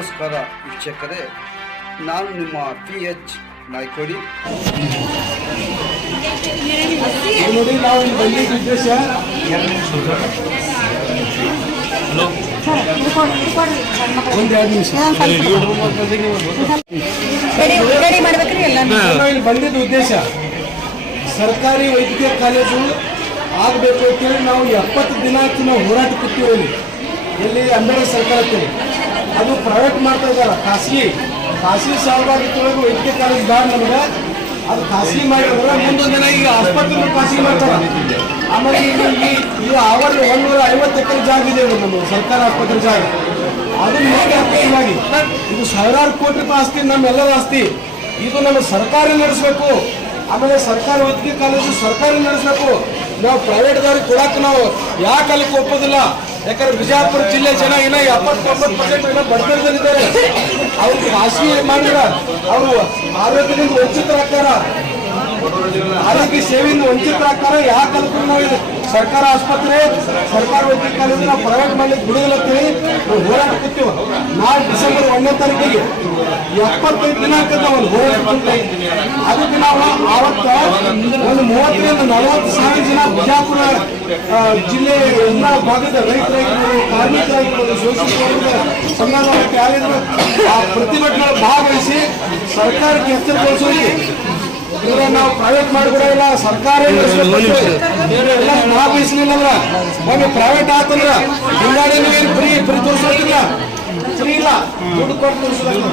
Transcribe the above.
ನಮಸ್ಕಾರ ವೀಕ್ಷಕರೇ ನಾನು ನಿಮ್ಮ ಪಿ ಎಚ್ ನಾಯ್ಕೋಡಿ. ನೋಡಿ ನಾವು ಇಲ್ಲಿ ಬಂದಿದ್ದ ಉದ್ದೇಶ ನಿಮಿಷ. ನಾವು ಇಲ್ಲಿ ಬಂದಿದ್ದ ಉದ್ದೇಶ ಸರ್ಕಾರಿ ವೈದ್ಯಕೀಯ ಕಾಲೇಜು ಆಗಬೇಕು ಅಂತೇಳಿ ನಾವು ಎಪ್ಪತ್ತು ದಿನ ನಾವು ಹೋರಾಟ ಕೂತೀವಿ ಇಲ್ಲಿ. ಅಂಬೇಡ್ಕರ್ ಸರ್ಕಾರಕ್ಕೆ. ಅದು ಪ್ರೈವೇಟ್ ಮಾಡ್ತಾ ಇದ್ದಾರೆ. ಖಾಸಗಿ ಖಾಸಗಿ ಸಹಭಾಗಿತ್ವೊಳಗೆ ವೈದ್ಯಕೀಯ ಕಾಲೇಜ್ ಬೇಡ ನಮಗೆ. ಅದು ಖಾಸಗಿ ಮಾಡಿದ್ರೆ ಮುಂದೊಂದು ದಿನ ಈಗ ಆಸ್ಪತ್ರೆ ಖಾಸಗಿ ಮಾಡ್ತಾರೆ. ಆಮೇಲೆ ಈಗ ಈ ಈ ಆವರಣ ಒಂದೂರ ಐವತ್ತು ಎಕರೆ ಜಾಗ ಇದೆ ನಮ್ಮ ಸರ್ಕಾರ ಆಸ್ಪತ್ರೆ ಜಾಗ. ಅದನ್ನ ಹೇಗೆ ಹಾಕಬೇಕಾಗಿ ಇದು ಸಾವಿರಾರು ಕೋಟಿ ರೂಪಾಯಿ ಆಸ್ತಿ, ನಮ್ಮೆಲ್ಲರ ಆಸ್ತಿ. ಇದು ನಮ್ಮ ಸರ್ಕಾರ ನಡೆಸಬೇಕು. ಆಮೇಲೆ ಸರ್ಕಾರಿ ವೈದ್ಯಕೀಯ ಕಾಲೇಜು ಸರ್ಕಾರ ನಡೆಸಬೇಕು. ನಾವು ಪ್ರೈವೇಟ್ದವ್ರಿಗೆ ಕೊಡಕ್ಕೆ ನಾವು ಯಾಕೆ ಅಲ್ಲಿಗೆ ಒಪ್ಪೋದಿಲ್ಲ. ಯಾಕಂದ್ರೆ ಬಿಜಾಪುರ ಜಿಲ್ಲೆ ಜನ ಇನ್ನ ಎಪ್ಪತ್ತೊಂಬತ್ತು ಪರ್ಸೆಂಟ್ ಏನೋ ಬಡತನದಲ್ಲಿದ್ದಾರೆ. ಅವ್ರಿಗೆ ಖಾಸಗಿ ಮಾಡಿದ್ರ ಅವರು ಆರೋಗ್ಯದಿಂದ ವಂಚಿತರಾಗ್ತಾರ ಆರೋಗ್ಯ ಸೇವೆಯಿಂದ ವಂಚಿತರಾಗ್ತಾರ ಯಾಕೆ ಅದಕ್ಕೆ ನಾವು ಸರ್ಕಾರ ಆಸ್ಪತ್ರೆ, ಸರ್ಕಾರ ವೈದ್ಯಕೀಯ ನಾವು ಪ್ರೈವೇಟ್ ಮಾಡ್ಲಿಕ್ಕೆ ಬಿಡುದಿಲ್ಲ ಅಂತೇಳಿ ನಾವು ಹೋರಾಟ ಕೂತೀವಿ ನಾಳೆ ಡಿಸೆಂಬರ್ ಒಂದನೇ ತಾರೀಕಿಗೆ ಎಪ್ಪತ್ತೈದು ದಿನ ಆಗ್ತದೆ ಒಂದು ಹೋರಾಟ ಅದಕ್ಕೆ ನಾವು ಆವತ್ತ ಒಂದು ಮೂವತ್ತರಿಂದ ನಲವತ್ತು ಜನ ಬಿಜಾಪುರ ಜಿಲ್ಲೆ ಎಲ್ಲ ಭಾಗದ ರೈತರಾಗಿರ್ಬೋದು ಕಾರ್ಮಿಕರಾಗಿರ್ಬೋದು ಶೋಷಿತ ಸಂಘಟನೆ ಯಾರಿದ್ರು ಆ ಪ್ರತಿಭಟನೆ ಭಾಗವಹಿಸಿ ಸರ್ಕಾರಕ್ಕೆ ಎಚ್ಚರಗೊಳಿಸೋರಿಗೆ ಇವ್ರ ನಾವು ಪ್ರೈವೇಟ್ ಮಾಡಿಬಿಡಲ್ಲ ಸರ್ಕಾರ ಎಲ್ಲ ಭಾಗವಹಿಸಲಿಲ್ಲ ಅಂದ್ರ ಒಮ್ಮೆ ಪ್ರೈವೇಟ್ ಆತಂದ್ರ ಹಿಂಗಾಡಿ ಫ್ರೀ ಫ್ರೀ ತೋರಿಸೋದಿಲ್ಲ. ಫ್ರೀ ಇಲ್ಲ, ದುಡ್ಡು ಕೊಟ್ಟು ತೋರಿಸೋದಿಲ್ಲ.